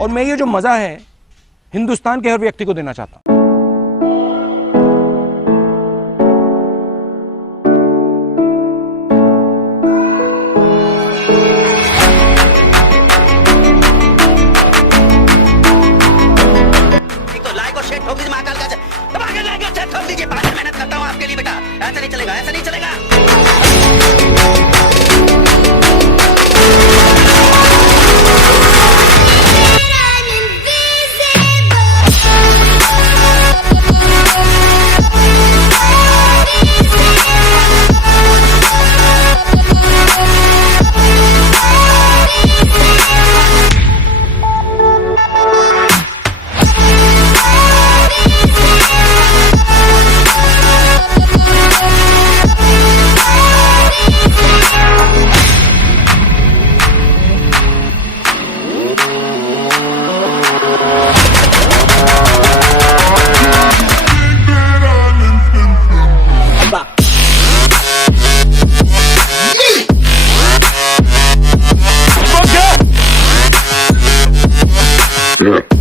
और मैं ये जो मजा है हिंदुस्तान के हर व्यक्ति को देना चाहता हूं। मेहनत करता हूँ आपके लिए बेटा, ऐसा नहीं चलेगा, ऐसा नहीं चलेगा। Yeah.